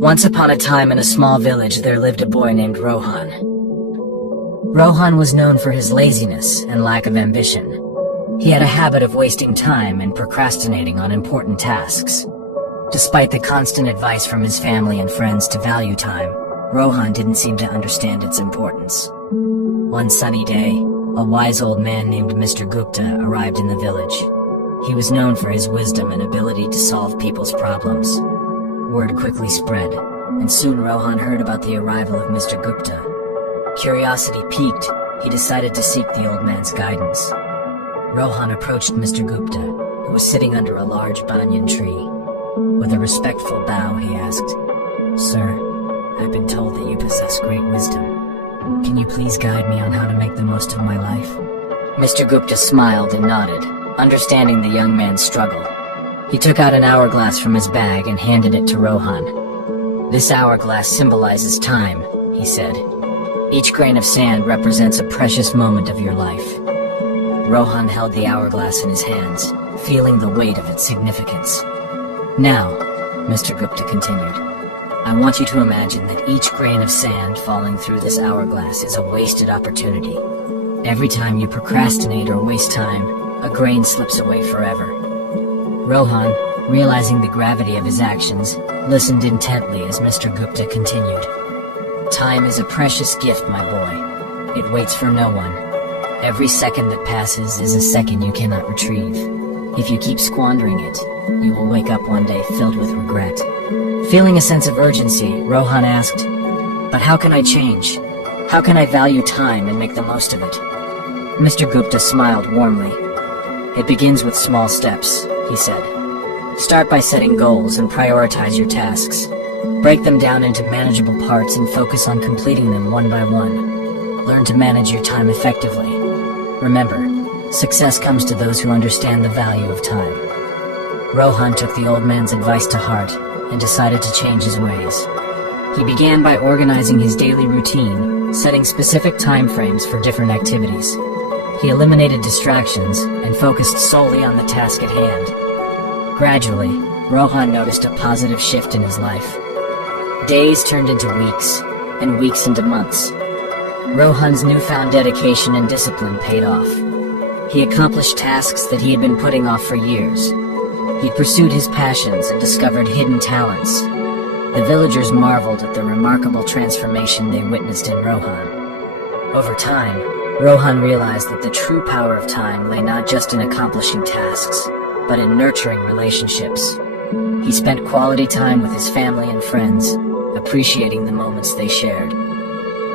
Once upon a time in a small village there lived a boy named Rohan. Rohan was known for his laziness and lack of ambition. He had a habit of wasting time and procrastinating on important tasks. Despite the constant advice from his family and friends to value time, Rohan didn't seem to understand its importance. One sunny day, a wise old man named Mr. Gupta arrived in the village. He was known for his wisdom and ability to solve people's problems. Word quickly spread, and soon Rohan heard about the arrival of Mr. Gupta. Curiosity piqued, he decided to seek the old man's guidance. Rohan approached Mr. Gupta, who was sitting under a large banyan tree. With a respectful bow, he asked, "Sir, I've been told that you possess great wisdom. Can you please guide me on how to make the most of my life?" Mr. Gupta smiled and nodded, understanding the young man's struggle. He took out an hourglass from his bag and handed it to Rohan. "This hourglass symbolizes time," he said. "Each grain of sand represents a precious moment of your life." Rohan held the hourglass in his hands, feeling the weight of its significance. "Now," Mr. Gupta continued, "I want you to imagine that each grain of sand falling through this hourglass is a wasted opportunity. Every time you procrastinate or waste time, a grain slips away forever." Rohan, realizing the gravity of his actions, listened intently as Mr. Gupta continued. "Time is a precious gift, my boy. It waits for no one. Every second that passes is a second you cannot retrieve. If you keep squandering it, you will wake up one day filled with regret." Feeling a sense of urgency, Rohan asked, "But how can I change? How can I value time and make the most of it?" Mr. Gupta smiled warmly. "It begins with small steps," he said. "Start by setting goals and prioritize your tasks. Break them down into manageable parts and focus on completing them one by one. Learn to manage your time effectively. Remember, success comes to those who understand the value of time." Rohan took the old man's advice to heart and decided to change his ways. He began by organizing his daily routine, setting specific time frames for different activities. He eliminated distractions and focused solely on the task at hand. Gradually, Rohan noticed a positive shift in his life. Days turned into weeks, and weeks into months. Rohan's newfound dedication and discipline paid off. He accomplished tasks that he had been putting off for years. He pursued his passions and discovered hidden talents. The villagers marveled at the remarkable transformation they witnessed in Rohan. Over time, Rohan realized that the true power of time lay not just in accomplishing tasks, but in nurturing relationships. He spent quality time with his family and friends, appreciating the moments they shared.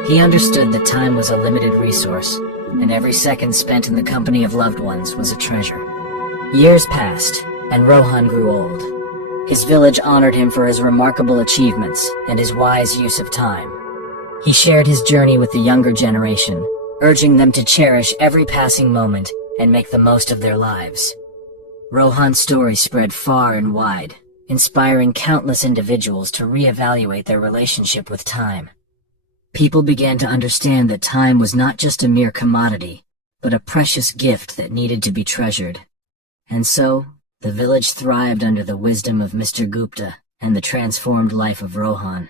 He understood that time was a limited resource, and every second spent in the company of loved ones was a treasure. Years passed, and Rohan grew old. His village honored him for his remarkable achievements and his wise use of time. He shared his journey with the younger generation, urging them to cherish every passing moment and make the most of their lives. Rohan's story spread far and wide, inspiring countless individuals to reevaluate their relationship with time. People began to understand that time was not just a mere commodity, but a precious gift that needed to be treasured. And so, the village thrived under the wisdom of Mr. Gupta and the transformed life of Rohan.